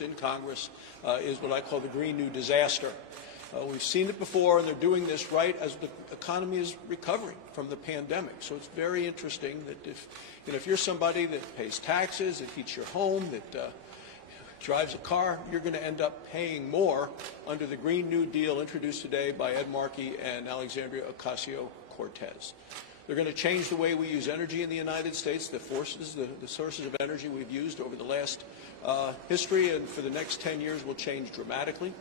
in Congress is what I call the Green New Disaster. We've seen it before, and they're doing this right as the economy is recovering from the pandemic. So it's very interesting that if you're somebody that pays taxes, that heats your home, that drives a car, you're going to end up paying more under the Green New Deal introduced today by Ed Markey and Alexandria Ocasio-Cortez. They're going to change the way we use energy in the United States, the sources of energy we've used over the last history, and for the next 10 years will change dramatically.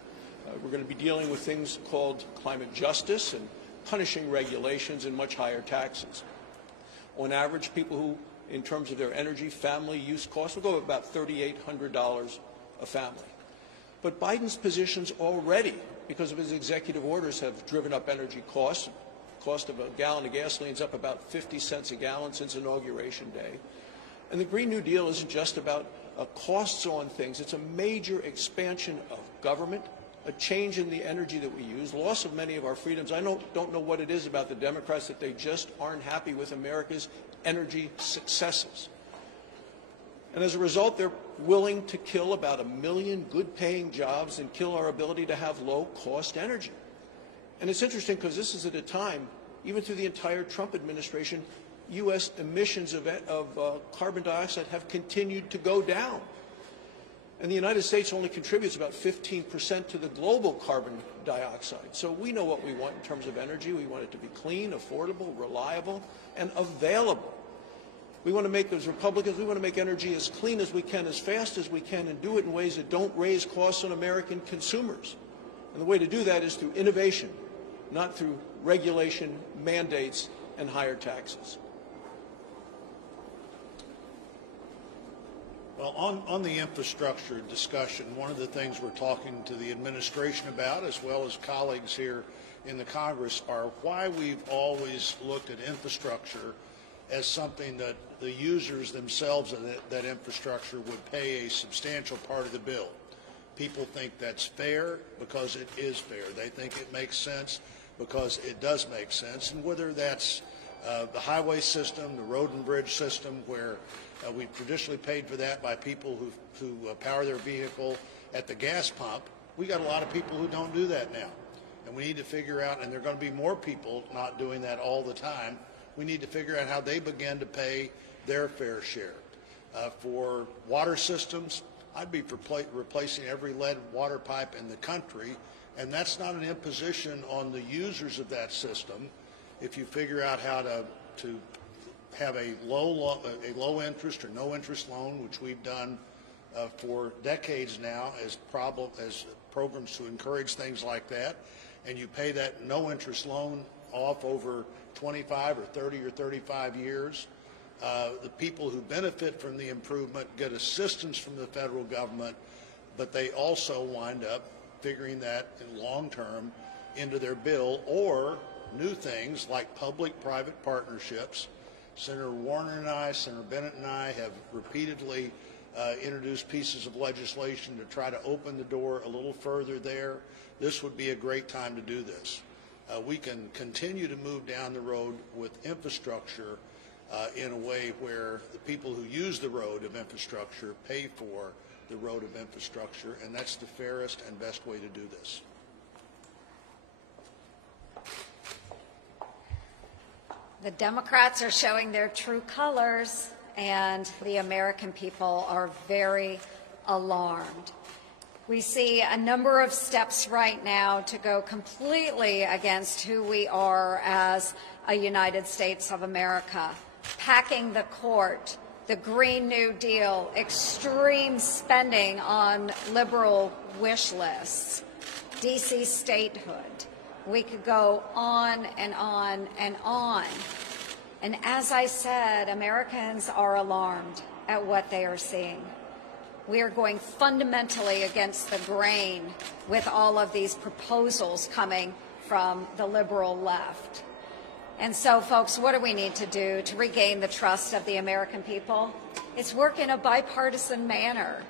We're going to be dealing with things called climate justice and punishing regulations and much higher taxes. On average, people who, in terms of their energy family use costs, will go about $3,800 a family. But Biden's positions already, because of his executive orders, have driven up energy costs. The cost of a gallon of gasoline is up about 50 cents a gallon since Inauguration Day. And the Green New Deal isn't just about costs on things. It's a major expansion of government, a change in the energy that we use, loss of many of our freedoms. I don't know what it is about the Democrats that they just aren't happy with America's energy successes. And as a result, they're willing to kill about 1 million good-paying jobs and kill our ability to have low-cost energy. And it's interesting because this is at a time, even through the entire Trump administration, U.S. emissions of carbon dioxide have continued to go down. And the United States only contributes about 15% to the global carbon dioxide. So we know what we want in terms of energy. We want it to be clean, affordable, reliable, and available. We want to make, as Republicans, we want to make energy as clean as we can, as fast as we can, and do it in ways that don't raise costs on American consumers. And the way to do that is through innovation, not through regulation, mandates, and higher taxes. Well, on the infrastructure discussion, one of the things we're talking to the administration about, as well as colleagues here in the Congress, are why we've always looked at infrastructure as something that the users themselves of that infrastructure would pay a substantial part of the bill. People think that's fair because it is fair. They think it makes sense because it does make sense. And whether that's the highway system, the road and bridge system, where we've traditionally paid for that by people who power their vehicle at the gas pump, we got a lot of people who don't do that now. And we need to figure out, and there are going to be more people not doing that all the time, we need to figure out how they begin to pay their fair share. For water systems, I'd be for replacing every lead water pipe in the country, and that's not an imposition on the users of that system. If you figure out how to have a low interest or no interest loan, which we've done for decades now as programs to encourage things like that, and you pay that no interest loan off over 25 or 30 or 35 years, the people who benefit from the improvement get assistance from the federal government, but they also wind up figuring that in long term into their bill, or new things like public-private partnerships. Senator Warner and I, Senator Bennett and I have repeatedly introduced pieces of legislation to try to open the door a little further there. This would be a great time to do this. We can continue to move down the road with infrastructure in a way where the people who use the road of infrastructure pay for the road of infrastructure, and that's the fairest and best way to do this. The Democrats are showing their true colors, and the American people are very alarmed. We see a number of steps right now to go completely against who we are as a United States of America. Packing the court, the Green New Deal, extreme spending on liberal wish lists, D.C. statehood. We could go on and on and on. And as I said, Americans are alarmed at what they are seeing. We are going fundamentally against the grain with all of these proposals coming from the liberal left. And so, folks, what do we need to do to regain the trust of the American people? It's work in a bipartisan manner.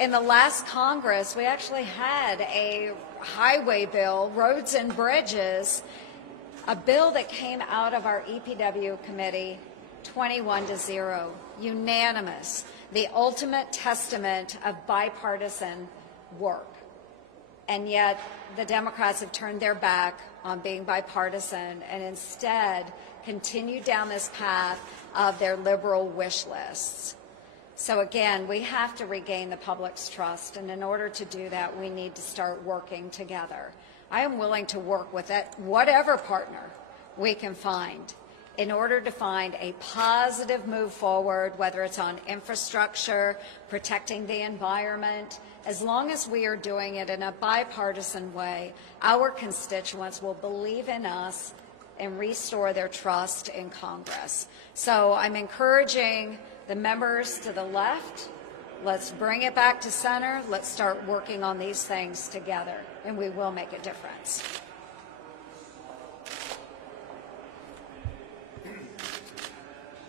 In the last Congress, we actually had a highway bill, roads and bridges, a bill that came out of our EPW committee 21-0, unanimous. the ultimate testament of bipartisan work. And yet the Democrats have turned their back on being bipartisan and instead continued down this path of their liberal wish lists. So again, we have to regain the public's trust, and in order to do that, we need to start working together. I am willing to work with whatever partner we can find in order to find a positive move forward, whether it's on infrastructure, protecting the environment. As long as we are doing it in a bipartisan way, our constituents will believe in us and restore their trust in Congress. So I'm encouraging the members to the left, let's bring it back to center, let's start working on these things together, and we will make a difference.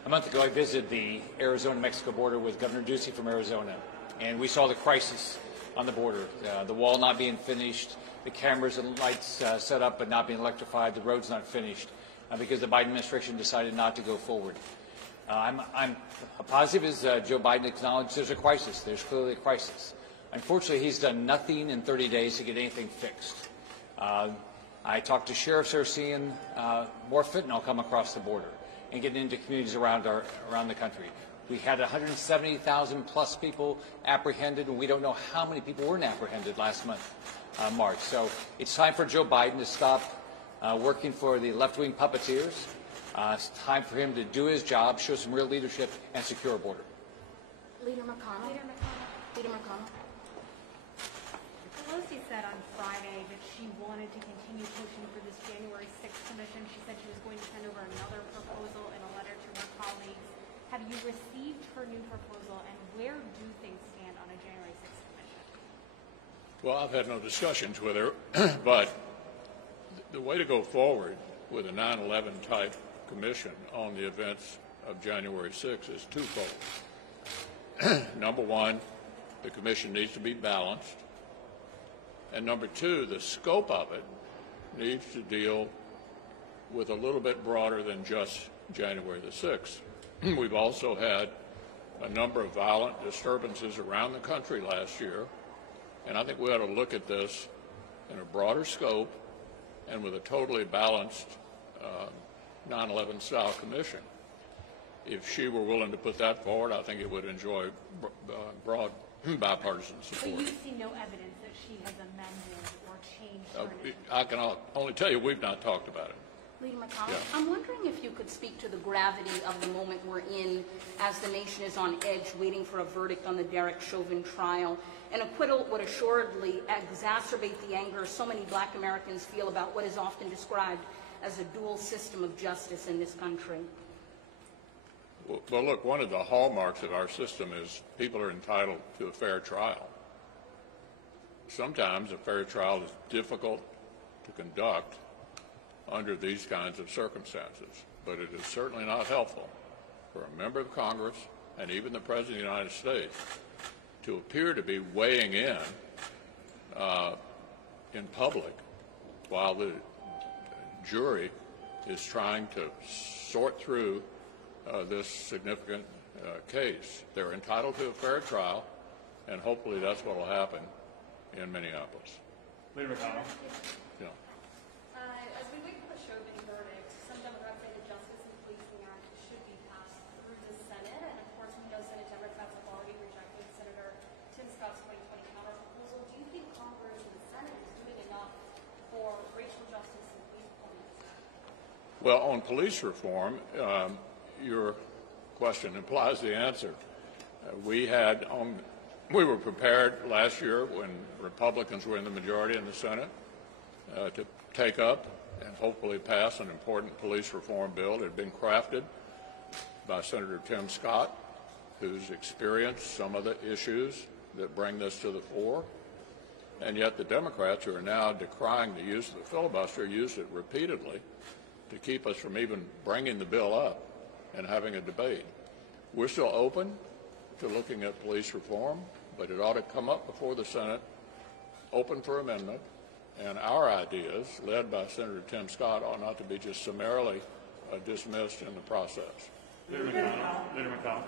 A month ago, I visited the Arizona-Mexico border with Governor Ducey from Arizona, and we saw the crisis on the border, the wall not being finished, the cameras and lights set up but not being electrified, the roads not finished, because the Biden administration decided not to go forward. I'm positive, as Joe Biden acknowledged, there's a crisis. There's clearly a crisis. Unfortunately, he's done nothing in 30 days to get anything fixed. I talked to sheriffs who are seeing more fentanyl come across the border and getting into communities around the country. We had 170,000 plus people apprehended, and we don't know how many people weren't apprehended last month, March. So it's time for Joe Biden to stop working for the left-wing puppeteers. It's time for him to do his job, show some real leadership, and secure a border. Leader McConnell. Leader McConnell. Pelosi said on Friday that she wanted to continue pushing for this January 6th commission. She said she was going to send over another proposal in a letter to her colleagues. Have you received her new proposal, and where do things stand on a January 6th commission? Well, I've had no discussions with her, but the way to go forward with a 9/11 type commission on the events of January 6th is twofold. Number one, the commission needs to be balanced. And number two, the scope of it needs to deal with a little bit broader than just January the 6th. We've also had a number of violent disturbances around the country last year, and I think we ought to look at this in a broader scope and with a totally balanced 9/11 style commission. If she were willing to put that forward, I think it would enjoy broad bipartisan support. But you see no evidence that she has amended or changed her initiative? I can only tell you we've not talked about it. Leader McConnell, Yeah. I'm wondering if you could speak to the gravity of the moment we're in as the nation is on edge waiting for a verdict on the Derek Chauvin trial. An acquittal would assuredly exacerbate the anger so many black Americans feel about what is often described as a dual system of justice in this country. Well, look, one of the hallmarks of our system is people are entitled to a fair trial. Sometimes a fair trial is difficult to conduct under these kinds of circumstances, but it is certainly not helpful for a member of Congress and even the President of the United States to appear to be weighing in public while the jury is trying to sort through this significant case. They're entitled to a fair trial, and hopefully that's what will happen in Minneapolis. Leader McConnell. You know. As we wait for the Chauvin verdict, some Democrats say the Justice and Policing Act should be passed through the Senate, and of course we know Senate Democrats have already rejected Senator Tim Scott's 2020 counterproposal. Do you think Congress and the Senate is doing enough for racial justice and police reform? Well, on police reform, your question implies the answer. We were prepared last year when Republicans were in the majority in the Senate to take up and hopefully pass an important police reform bill. It had been crafted by Senator Tim Scott, who's experienced some of the issues that bring this to the fore. And yet the Democrats, who are now decrying the use of the filibuster, used it repeatedly to keep us from even bringing the bill up and having a debate. We're still open to looking at police reform, but it ought to come up before the Senate, open for amendment, and our ideas, led by Senator Tim Scott, ought not to be just summarily dismissed in the process. Leader McConnell. Leader McConnell.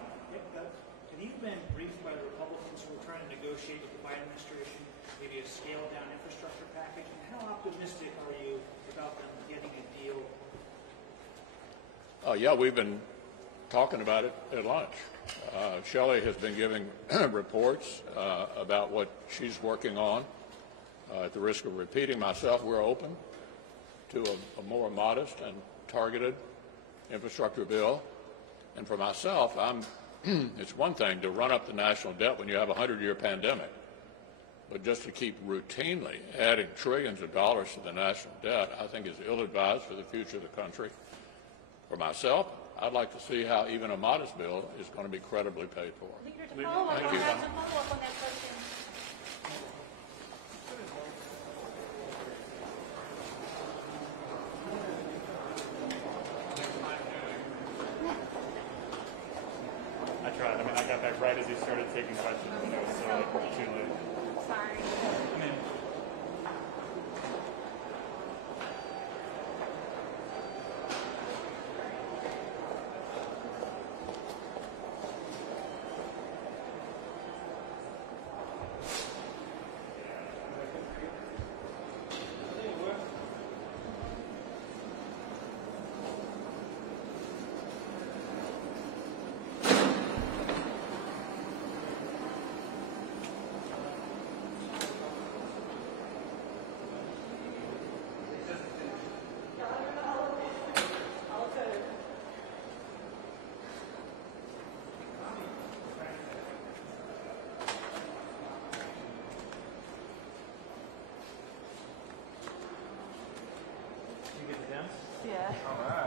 Have you been briefed by the Republicans who are trying to negotiate with the Biden administration maybe a scaled-down infrastructure package? And how optimistic are you about them getting a deal? Yeah, we've been talking about it at lunch. Shelley has been giving reports about what she's working on. At the risk of repeating myself, we're open to a more modest and targeted infrastructure bill. And for myself, it's one thing to run up the national debt when you have a 100-year pandemic, but just to keep routinely adding trillions of dollars to the national debt, I think is ill-advised for the future of the country. For myself, I'd like to see how even a modest bill is going to be credibly paid for. Leader, to follow up on that question. I tried. I mean, I got back right as he started taking questions, and it was too late. Sorry. I mean, You get the dance? Yeah. all right.